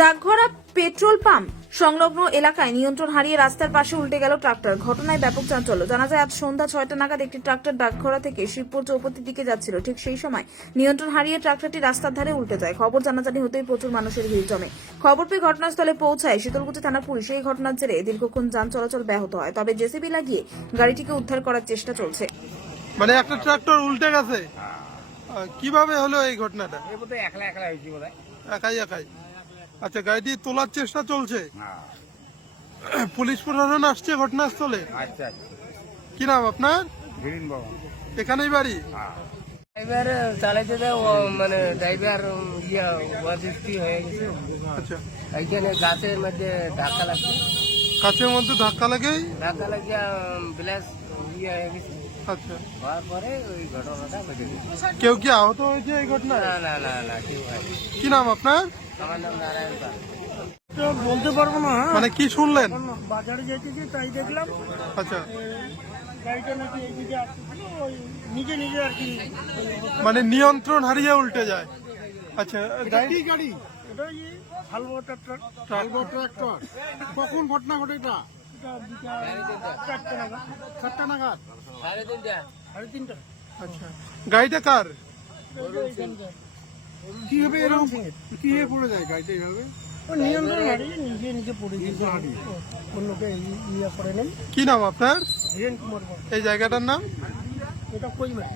Dakghara petrol pump সংলগ্ন এলাকায় নিয়ন্ত্রণ হারিয়ে রাস্তার পাশে উল্টে গেল ট্রাক্টর। ঘটনায় ব্যাপক চাঞ্চল্য। জানা যায় আজ সন্ধ্যা ছয়টা নাগাদ একটি ট্রাক্টর ডাকঘরা থেকে শিবপুর চৌপতির দিকে যাচ্ছিল। ঠিক সেই সময় নিয়ন্ত্রণ হারিয়ে ট্রাক্টরটি রাস্তার ধারে উল্টে যায়। খবর জানাজানি হতেই প্রচুর মানুষের ভিড় জমে। খবর পেয়ে ঘটনাস্থলে পৌঁছায় শীতলকুচি থানা পুলিশ। এই ঘটনার জেরে দীর্ঘক্ষণ যান চলাচল ব্যাহত হয়। তবে জেসিবি লাগিয়ে গাড়িটিকে উদ্ধার করার চেষ্টা চলছে। মানে একটা ট্রাক্টর উল্টে গেছে? কীভাবে হলো এই ঘটনাটা? এই বোধহয় একলা একলা হয়েছি বোধ একাই একাই। আচ্ছা গাড়িটি তোলার চেষ্টা চলছে। হ্যাঁ। পুলিশ প্রশাসন আসছে ঘটনাস্থলে। আচ্ছা আচ্ছা। কি নাম আপনার? এখানেই বাড়ি? হ্যাঁ। ড্রাইভার চালাইতে দেয় মানে ড্রাইভার ইয়া ওয়াজিস্তি হয়ে গেছে। আচ্ছা। এইখানে গাছের মধ্যে ধাক্কা লাগছে। কাছের মধ্যে ধাক্কা লাগেই ধাক্কা লাগিয়া ব্লাস ইয়ে হয়ে গেছে। আচ্ছা। হওয়ার পরে ওই ঘটনাটা ঘটে গেছে। কেউ কি আহত হয়েছে এই ঘটনা না না না না কেউ কি নাম আপনার? আমার নাম নারায়ণ পাল বলতে পারব না হ্যাঁ। মানে কি শুনলেন? বাজারে যেতেছি তাই দেখলাম। আচ্ছা। গাড়িটা নাকি এইদিকে আসতেছিল ওই নিজে নিজে আর কি মানে নিয়ন্ত্রণ হারিয়ে উল্টে যায়। আচ্ছা গাড়ি গাড়ি? এটা ওই হালুয়া ট্রাক্টর হালুয়া ট্রাক্টর কখন ঘটনা ঘটে এটা? এটা নাগাদ সাতটা নাগাদ। সাড়ে তিনটা সাড়ে তিনটা। আচ্ছা। গাড়িটা কার। কীভাবে এরকম কীভাবে পড়ে যায় গাড়িটা এইভাবে? নিয়ন্ত্রণ হারিয়ে নিজে নিজে পড়ে গিয়েছে অন্যকে ইয়ে করে নেন কি নাম আপনার? কুমার এই জায়গাটার নাম? এটা কই মারি